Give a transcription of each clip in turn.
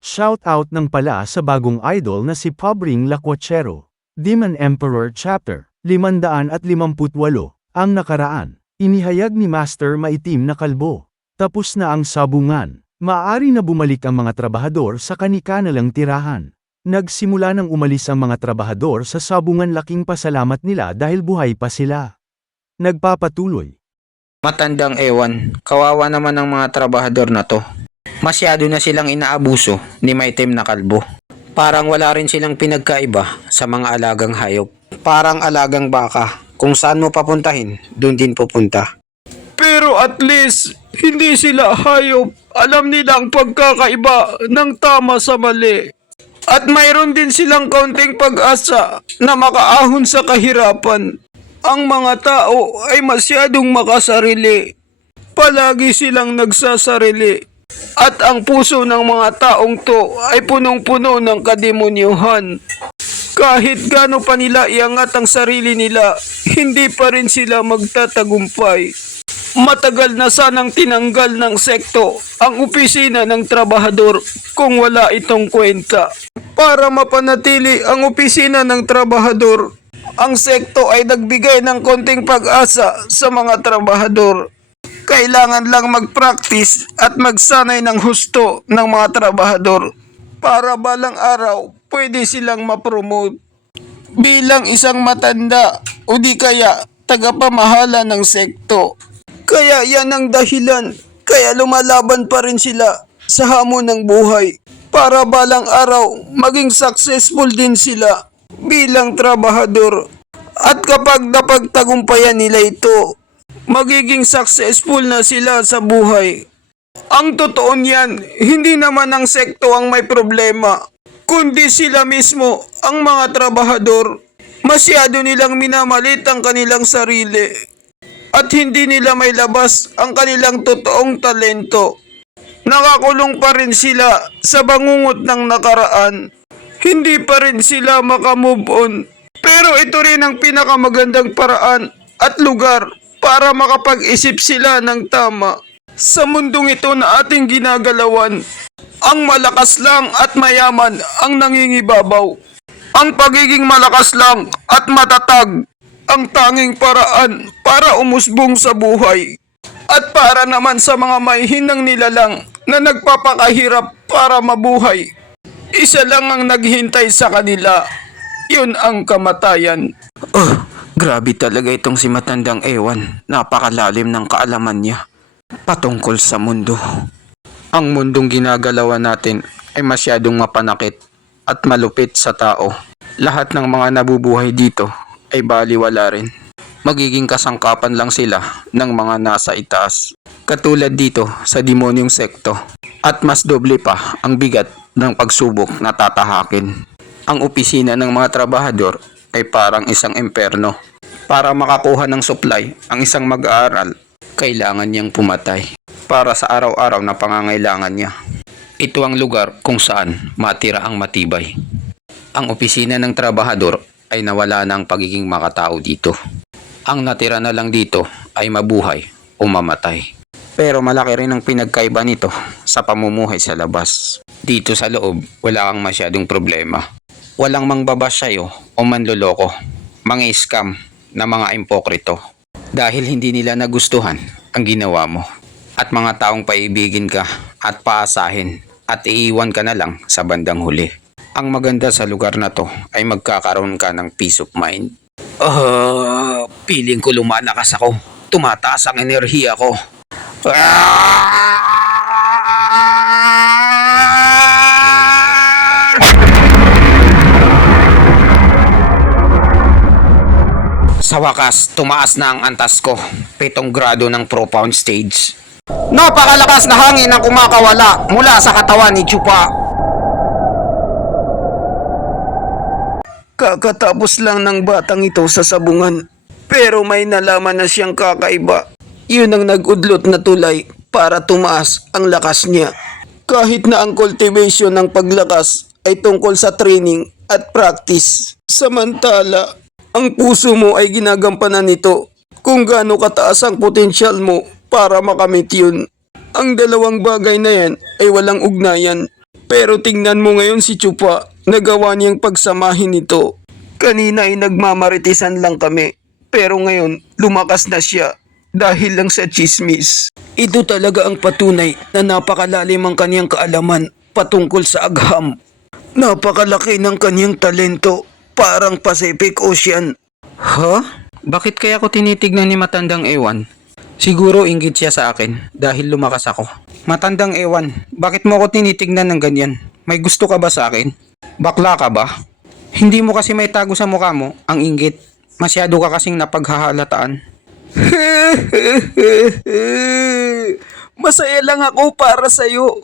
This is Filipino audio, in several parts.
Shoutout ng pala sa bagong idol na si Pobring Lacuachero. Demon Emperor Chapter 558. Ang nakaraan. Inihayag ni Master Maitim na Kalbo. Tapos na ang sabungan. Maaari na bumalik ang mga trabahador sa kani-kanilang tirahan. Nagsimula nang umalis ang mga trabahador sa sabungan, laking pasalamat nila dahil buhay pa sila. Nagpapatuloy. Matandang ewan, kawawa naman ang mga trabahador na to. Masyado na silang inaabuso ni Maitim na Kalbo. Parang wala rin silang pinagkaiba sa mga alagang hayop. Parang alagang baka, kung saan mo papuntahin, doon din pupunta. Pero at least, hindi sila hayop. Alam nila ang pagkakaiba ng tama sa mali. At mayroon din silang kaunting pag-asa na makaahon sa kahirapan. Ang mga tao ay masyadong makasarili. Palagi silang nagsasarili. At ang puso ng mga taong to ay punong-puno ng kademonyuhan. Kahit gaano pa nila iangat ang sarili nila, hindi pa rin sila magtatagumpay. Matagal na sanang tinanggal ng sekto ang opisina ng trabahador kung wala itong kwenta. Para mapanatili ang opisina ng trabahador, ang sekto ay nagbigay ng konting pag-asa sa mga trabahador. Kailangan lang mag-practice at magsanay ng husto ng mga trabahador para balang araw pwede silang ma-promote bilang isang matanda o di kaya tagapamahala ng sekto. Kaya yan ang dahilan kaya lumalaban pa rin sila sa hamon ng buhay para balang araw maging successful din sila bilang trabahador. At kapag napagtagumpayan nila ito, magiging successful na sila sa buhay. Ang totoo niyan, hindi naman ang sekto ang may problema, kundi sila mismo, ang mga trabahador. Masyado nilang minamalit ang kanilang sarili at hindi nila may labas ang kanilang totoong talento. Nakakulong pa rin sila sa bangungot ng nakaraan. Hindi pa rin sila makamove on. Pero ito rin ang pinakamagandang paraan at lugar para makapag-isip sila ng tama. Sa mundong ito na ating ginagalawan, ang malakas lang at mayaman ang nangingibabaw. Ang pagiging malakas lang at matatag ang tanging paraan para umusbong sa buhay. At para naman sa mga mahihinang nilalang na nagpapakahirap para mabuhay, isa lang ang naghihintay sa kanila. Yun ang kamatayan. Grabe talaga itong si Matandang Ewan. Napakalalim ng kaalaman niya patungkol sa mundo. Ang mundong ginagalawan natin ay masyadong mapanakit at malupit sa tao. Lahat ng mga nabubuhay dito ay baliwala rin. Magiging kasangkapan lang sila ng mga nasa itaas. Katulad dito sa demonyong sekto. At mas doble pa ang bigat ng pagsubok na tatahakin. Ang opisina ng mga trabahador ay parang isang imperno. Para makakuha ng supply ang isang mag-aaral, kailangan niyang pumatay para sa araw-araw na pangangailangan niya. Ito ang lugar kung saan matira ang matibay. Ang opisina ng trabahador ay nawala na ang pagiging makatao dito. Ang natira na lang dito ay mabuhay o mamatay. Pero malaki rin ang pinagkaiba nito sa pamumuhay sa labas. Dito sa loob, wala kang masyadong problema. Walang mangbabash sa'yo o manloloko, mga scam na mga impokrito. Dahil hindi nila nagustuhan ang ginawa mo. At mga taong paibigin ka at paasahin at iiwan ka na lang sa bandang huli. Ang maganda sa lugar na to ay magkakaroon ka ng peace of mind. Feeling ko lumalakas ako. Tumataas ang enerhiya ko. Sa wakas, tumaas na ang antas ko. 7 grado ng profound stage. Napakalakas na hangin ang kumakawala mula sa katawan ni Chupa. Kakatapos lang ng batang ito sa sabungan, pero may nalaman na siyang kakaiba. Yun ang nag-udlot na tulay para tumaas ang lakas niya. Kahit na ang cultivation ng paglakas ay tungkol sa training at practice. Samantala, ang puso mo ay ginagampanan nito kung gaano kataas ang potensyal mo para makamit yun. Ang dalawang bagay na yan ay walang ugnayan. Pero tingnan mo ngayon si Chupa, nagawa niyang pagsamahin ito. Kanina ay nagmamaritisan lang kami, pero ngayon lumakas na siya dahil lang sa chismis. Ito talaga ang patunay na napakalalim ang kaniyang kaalaman patungkol sa agham. Napakalaki ng kaniyang talento, parang Pacific Ocean. Ha? Bakit kaya ako tinitignan ni Matandang Ewan? Siguro inggit siya sa akin dahil lumakas ako. Matandang Ewan, bakit mo ako tinitignan ng ganyan? May gusto ka ba sa akin? Bakla ka ba? Hindi mo kasi may tago sa mukha mo, ang inggit. Masyado ka kasing napaghahalataan. Masaya lang ako para sa'yo.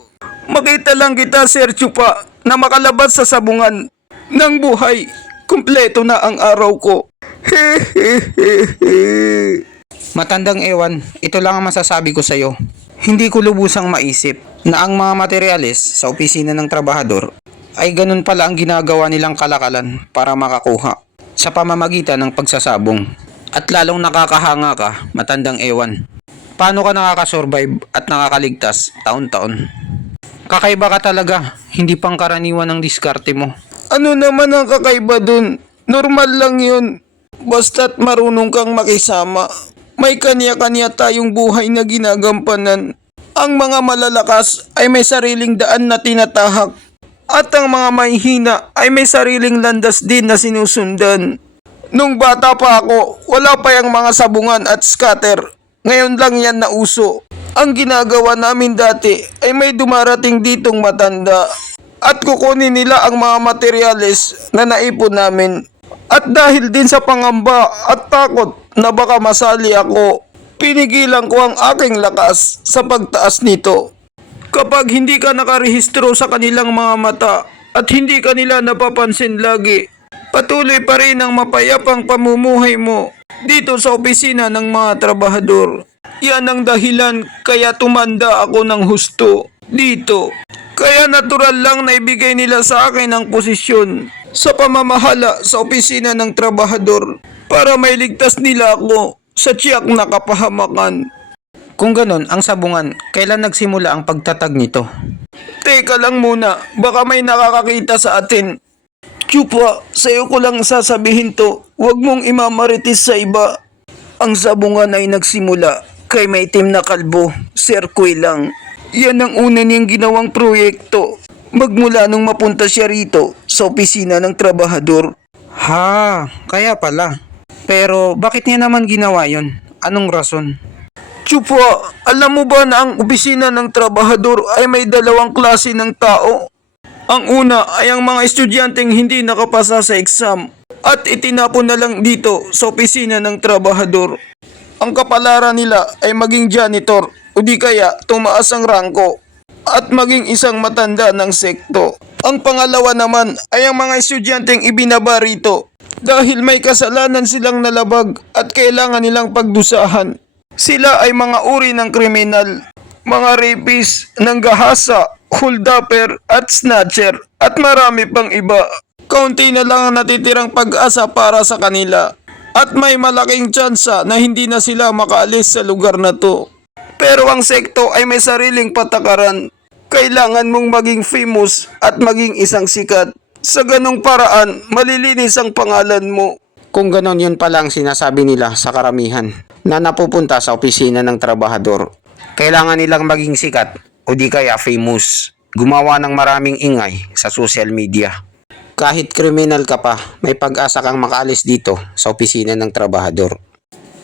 Makita lang kita, Sir Chupa, na makalabas sa sabungan ng buhay. Kumpleto na ang araw ko. Matandang Ewan, ito lang ang masasabi ko sa'yo. Hindi ko lubusang maisip na ang mga materyales sa opisina ng trabahador ay ganun pala ang ginagawa nilang kalakalan para makakuha sa pamamagitan ng pagsasabong. At lalong nakakahanga ka, Matandang Ewan. Paano ka nakakasurvive at nakakaligtas taon-taon? Kakaiba ka talaga, hindi pangkaraniwan ang diskarte mo. Ano naman ang kakaiba dun? Normal lang yun. Basta't marunong kang makisama. May kanya-kanya tayong buhay na ginagampanan. Ang mga malalakas ay may sariling daan na tinatahak. At ang mga mahihina ay may sariling landas din na sinusundan. Nung bata pa ako, wala pa yung mga sabungan at scatter. Ngayon lang yan na uso. Ang ginagawa namin dati ay may dumarating ditong matanda. At kukunin nila ang mga materyales na naipon namin. At dahil din sa pangamba at takot na baka masali ako, pinigilan ko ang aking lakas sa pagtaas nito. Kapag hindi ka nakarehistro sa kanilang mga mata at hindi ka nila napapansin lagi, patuloy pa rin ang mapayapang pamumuhay mo dito sa opisina ng mga trabahador. Yan ang dahilan kaya tumanda ako ng husto dito. Kaya natural lang na ibigay nila sa akin ang posisyon sa pamamahala sa opisina ng trabahador para mailigtas nila ako sa tiyak na kapahamakan. Kung ganon ang sabungan, kailan nagsimula ang pagtatag nito? Teka lang muna, baka may nakakakita sa atin. Chupa, sa'yo ko lang sasabihin to, huwag mong imamaritis sa iba. Ang sabungan ay nagsimula kay may itim na kalbo, Sir Kuy lang. Yan ang una niyang ginawang proyekto. Magmula nung mapunta siya rito sa opisina ng trabahador. Ha, kaya pala. Pero bakit niya naman ginawa yon? Anong rason? Chupa, alam mo ba na ang opisina ng trabahador ay may dalawang klase ng tao? Ang una ay ang mga estudyanteng hindi nakapasa sa exam at itinapon na lang dito sa opisina ng trabahador. Ang kapalaran nila ay maging janitor o di kaya tumaas ang rangko at maging isang matanda ng sekto. Ang pangalawa naman ay ang mga estudyanteng ibinaba rito dahil may kasalanan silang nalabag at kailangan nilang pagdusahan. Sila ay mga uri ng kriminal, mga rapist, nanggahasa, holdupper at snatcher at marami pang iba. Kaunti na lang ang natitirang pag-asa para sa kanila at may malaking tsansa na hindi na sila makaalis sa lugar na to. Pero ang sekto ay may sariling patakaran. Kailangan mong maging famous at maging isang sikat. Sa ganong paraan, malilinis ang pangalan mo. Kung ganon yun pala ang sinasabi nila sa karamihan na napupunta sa opisina ng trabahador. Kailangan nilang maging sikat o di kaya famous. Gumawa ng maraming ingay sa social media. Kahit kriminal ka pa, may pag-asa kang makaalis dito sa opisina ng trabahador.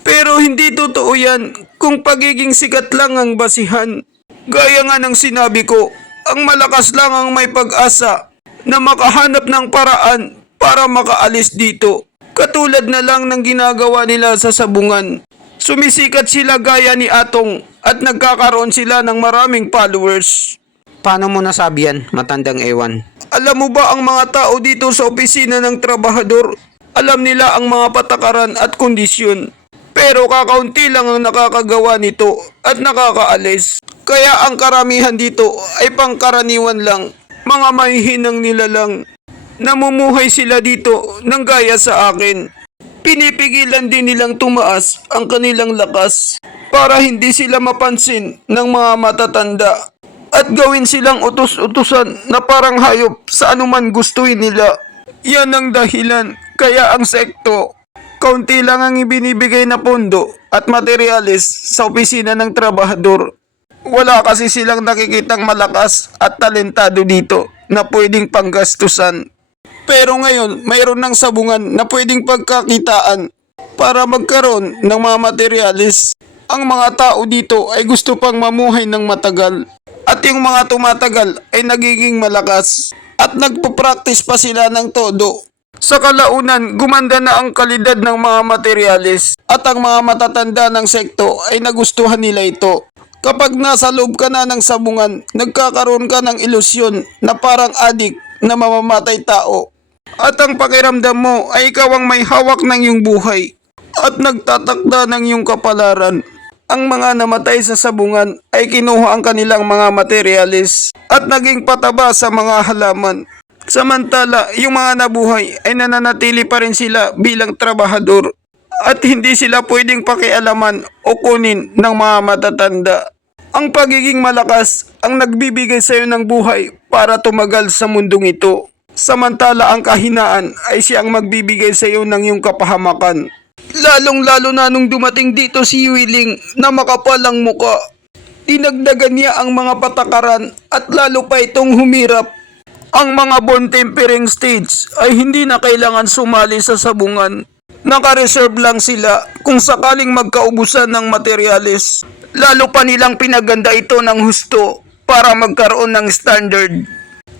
Pero hindi totoo yan kung pagiging sikat lang ang basihan. Gaya nga ng sinabi ko, ang malakas lang ang may pag-asa na makahanap ng paraan para makaalis dito. Katulad na lang ng ginagawa nila sa sabungan. Sumisikat sila gaya ni Atong at nagkakaroon sila ng maraming followers. Paano mo nasabi yan, Matandang Ewan? Alam mo ba ang mga tao dito sa opisina ng trabahador? Alam nila ang mga patakaran at kondisyon. Pero kakaunti lang ang nakakagawa nito at nakakaalis. Kaya ang karamihan dito ay pangkaraniwan lang. Mga mahihinang nila lang. Namumuhay sila dito ng gaya sa akin. Pinipigilan din nilang tumaas ang kanilang lakas para hindi sila mapansin ng mga matatanda. at gawin silang utos-utusan na parang hayop sa anuman gustuin nila. Yan ang dahilan kaya ang sekto, kaunti lang ang ibinibigay na pondo at materyales sa opisina ng trabahador. Wala kasi silang nakikitang malakas at talentado dito na pwedeng panggastusan. Pero ngayon, mayroon ng sabungan na pwedeng pagkakitaan para magkaroon ng mga materyales. Ang mga tao dito ay gusto pang mamuhay ng matagal. At yung mga tumatagal ay nagiging malakas. At nagpo-practice pa sila ng todo. Sa kalaunan, gumanda na ang kalidad ng mga materyales. At ang mga matatanda ng sekto ay nagustuhan nila ito. Kapag nasa loob ka na ng sabungan, nagkakaroon ka ng ilusyon na parang adik na mamamatay tao. At ang pakiramdam mo ay ikaw ang may hawak ng iyong buhay at nagtatakda ng iyong kapalaran. Ang mga namatay sa sabungan ay kinuha ang kanilang mga materyales at naging pataba sa mga halaman. Samantala, yung mga nabuhay ay nananatili pa rin sila bilang trabahador at hindi sila pwedeng pakialaman o kunin ng mga matatanda. Ang pagiging malakas ang nagbibigay sa iyo ng buhay para tumagal sa mundong ito. Samantala ang kahinaan ay siyang magbibigay sa iyo ng iyong kapahamakan. Lalong-lalo na nung dumating dito si Willing na makapal ang muka. Dinagdagan niya ang mga patakaran at lalo pa itong humirap. Ang mga bone tempering stage ay hindi na kailangan sumali sa sabungan. Naka-reserve lang sila kung sakaling magkaubusan ng materyales. Lalo pa nilang pinaganda ito ng husto para magkaroon ng standard.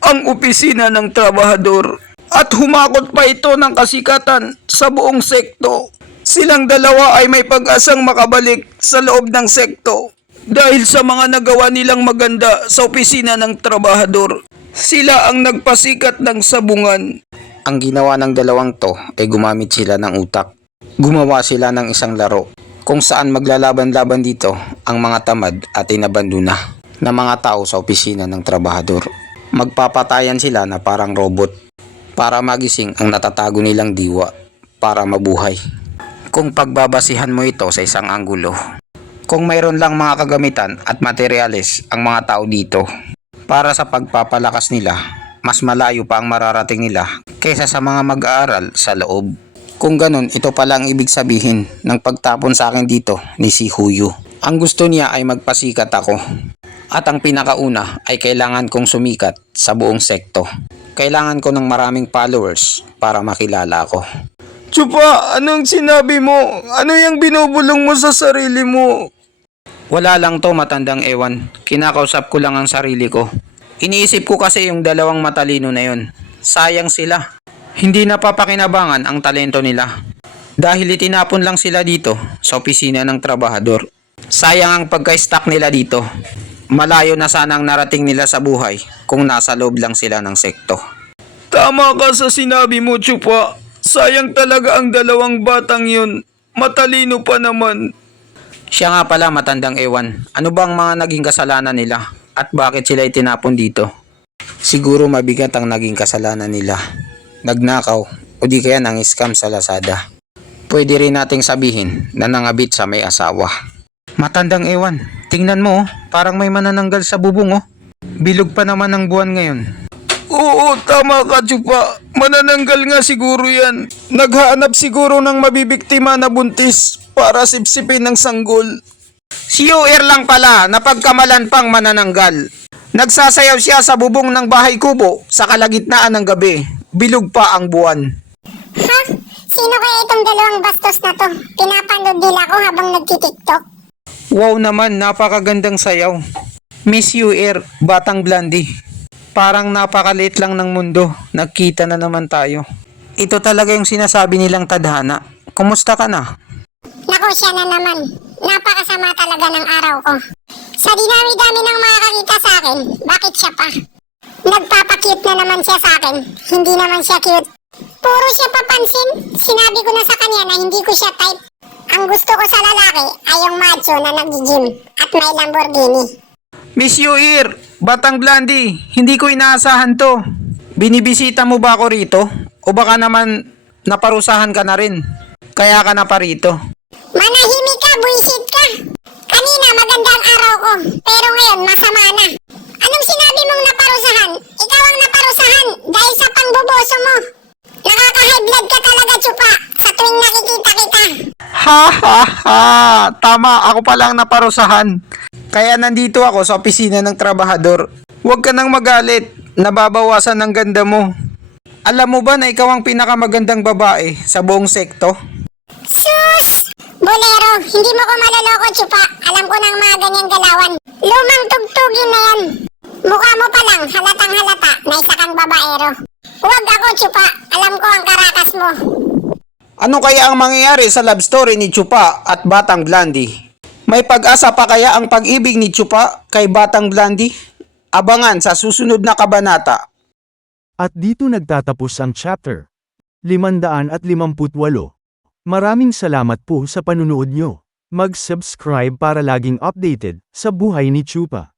Ang opisina ng trabahador at humakot pa ito ng kasikatan sa buong sekto. Silang dalawa ay may pag-asang makabalik sa loob ng sekto dahil sa mga nagawa nilang maganda sa opisina ng trabahador. Sila ang nagpasikat ng sabungan. Ang ginawa ng dalawang to ay gumamit sila ng utak. Gumawa sila ng isang laro kung saan maglalaban-laban dito ang mga tamad at inabandona na mga tao sa opisina ng trabahador. Magpapatayan sila na parang robot para magising ang natatago nilang diwa para mabuhay. Kung pagbabasihan mo ito sa isang anggulo, kung mayroon lang mga kagamitan at materyales ang mga tao dito para sa pagpapalakas nila, mas malayo pa ang mararating nila kaysa sa mga mag-aaral sa loob. Kung ganun, ito pala ang ibig sabihin ng pagtapon sa akin dito ni si Huyo. Ang gusto niya ay magpasikat ako. At ang pinakauna ay kailangan kong sumikat sa buong sekto. Kailangan ko ng maraming followers para makilala ako. Chupa, anong sinabi mo? Ano yung binubulong mo sa sarili mo? Wala lang to, matandang ewan. Kinakausap ko lang ang sarili ko. Iniisip ko kasi yung dalawang matalino na yun. Sayang sila. Hindi napapakinabangan ang talento nila. Dahil itinapon lang sila dito sa opisina ng trabahador. Sayang ang pagka-stuck nila dito. Malayo na sanang narating nila sa buhay kung nasa loob lang sila ng sekto. Tama ka sa sinabi mo, Chupa. Sayang talaga ang dalawang batang yun. Matalino pa naman. Siya nga pala, matandang ewan. Ano bang mga naging kasalanan nila? At bakit sila itinapon dito? Siguro mabigat ang naging kasalanan nila. Nagnakaw o di kaya nang-scam sa Lazada. Pwede rin nating sabihin na nangabit sa may asawa. Matandang ewan, tingnan mo, parang may manananggal sa bubong oh. Bilog pa naman ang buwan ngayon. Oo, tama ka, Chupa. Manananggal nga siguro yan. Naghahanap siguro ng mabibiktima na buntis para sipsipin ng sanggol. Si UR lang pala, napagkamalan pang manananggal. Nagsasayaw siya sa bubong ng bahay kubo sa kalagitnaan ng gabi. Bilog pa ang buwan. Ha? Sino kaya itong dalawang bastos na to? Pinapanood nila ako habang nagtitiktok. Wow naman, napakagandang sayaw. Miss UR, Batang Blondie. Parang napakaliit lang ng mundo. Nagkita na naman tayo. Ito talaga yung sinasabi nilang tadhana. Kumusta ka na? Nako, siya na naman. Napakasama talaga ng araw ko. Sa dinami-dami ng makakakita sa akin, bakit siya pa? Nagpapakute na naman siya sa akin. Hindi naman siya cute. Puro siya papansin. Sinabi ko na sa kanya na hindi ko siya type. Ang gusto ko sa lalaki ay yung macho na nag-gym at may Lamborghini. Miss UR, Batang Blondie, hindi ko inaasahan to. Binibisita mo ba ako rito? O baka naman naparusahan ka na rin? Kaya ka na pa rito? Manahimik ka, buisit ka. Kanina maganda ang araw ko, pero ngayon masama na. Anong sinabi mong naparusahan? Ikaw ang naparusahan dahil sa pangboboso mo. Nakaka-high blood ka talaga, Chupa, sa tuwing nakikita kita. Ha ha ha! Tama, ako palang naparusahan. Kaya nandito ako sa opisina ng trabahador. Huwag ka nang magalit, nababawasan ng ganda mo. Alam mo ba na ikaw ang pinakamagandang babae sa buong sekto? Sus! Bolero, hindi mo ko maloloko, Chupa. Alam ko ng mga ganyang galawan. Lumang tugtugin na yan. Mukha mo pa lang, halatang halata na isa kang babaero. Huwag ako, Chupa. Alam ko ang karakas mo. Ano kaya ang mangyayari sa love story ni Chupa at Batang Blandy? May pag-asa pa kaya ang pag-ibig ni Chupa kay Batang Blandy? Abangan sa susunod na kabanata. At dito nagtatapos ang chapter 558. Maraming salamat po sa panunood nyo. Mag-subscribe para laging updated sa buhay ni Chupa.